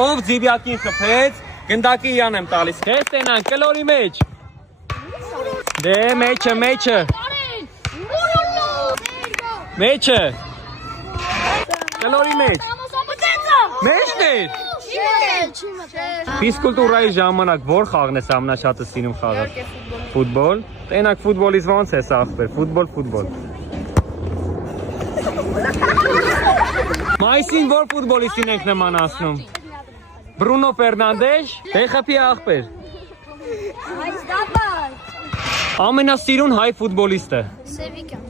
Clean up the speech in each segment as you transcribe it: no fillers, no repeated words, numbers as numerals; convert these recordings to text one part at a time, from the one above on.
ով ձիվյակին խփեց, գնդակի յան եմ տալիս։ Քեզ տենանք կլորի մեջ։ Դե մեջը։ Մեջը։ Կլորի մեջ։ Մեջն էր։ Ֆիզկուլտուրայի ժամանակ որ խաղն ես ամենաշատը սիրում խաղալ։ Ֆուտբոլ։ Տենակ ֆուտբոլից ոնց ես ախպեր։ Ֆուտբոլ։ Մայիսին որ ֆուտբոլիստին եք նմանացնում։ Բրունո Ֆերնանդեզ, թե խփի ախպեր։ Ամենասիրուն հայ ֆուտբոլիստը։ Սևիկյան։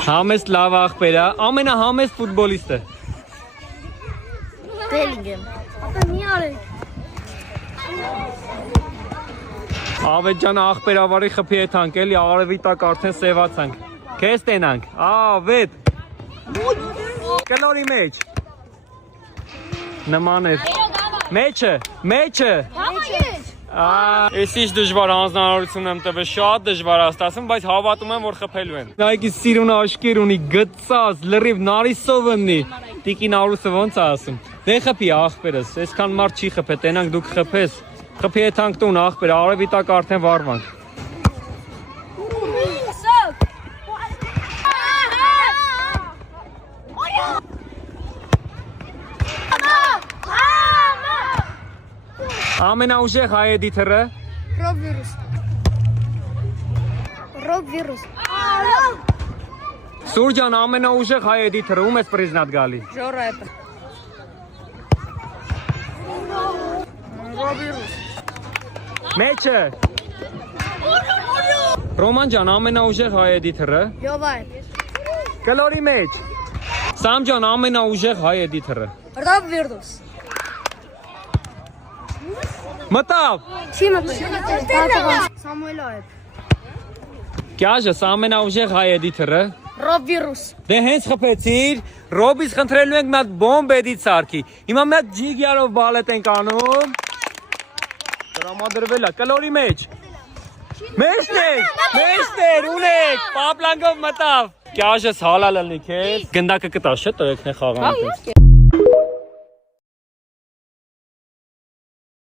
Համեստ լավ ախպեր է, ամենահամեստ ֆուտբոլիստը։ Բելինգեմ։ Ապա մի արեք։ Ավետ ջան ախպեր ավարի խփի հետ հանք էլի արևի տակ արդեն սևացանք։ Քեզ տենանք։ Ավետ։ Կլորի մեջ։ Նման էր։ Մեջը։ Ես ինչ դժվար հանձնարարություն եմ տվել, շատ դժվար աստացում, բայց հավատում եմ, որ խփելու են։ Նայքի սիրուն աշկեր ունի, գծած, լրիվ նարիսով ունի։ Տիկին Արուսը ոնց է ասում։ Դե խփի ախպերս, այսքան մարդ չի խփե, տենանք դուք խփես։ Խփի հետ հանք տուն ախպեր, արևի տակ արդեն վառվանք։ Ամենաուժեղ հայ էդիտորը Ռոբ վիրուս։ Սուր ջան ամենաուժեղ հայ էդիտորը ում ես պրիզնատ գալի։ Ժորայեպը։ Ռոբ վիրուս։ Մեջը։ Ռոման ջան ամենաուժեղ հայ էդիտորը։ Յովայ։ Կլորի մեջ։ Սամ ջան ամենաուժեղ հայ էդիտորը։ Ռոբ վիրուս։ Մտավ։ Չի մտել։ Սամուել Այբ։ Կյաժս ամենաուժեղ հայ էդիտորը։ Ռոբ վիրուս։ Դե հենց խփեցիր, Ռոբից խնդրելու ենք մի հատ բոմբ էդիտ սարքի։ Հիմա մի հատ ջիգյարով բալետ ենք անում։ Տրամադրվել է, կլորի մեջ։ Մեջներ, ունեք, պապլանգով մտավ։ Կյաժս հալա լնի քեզ։ Գնդակը կտա, չէ՞ տորեքն է խաղան։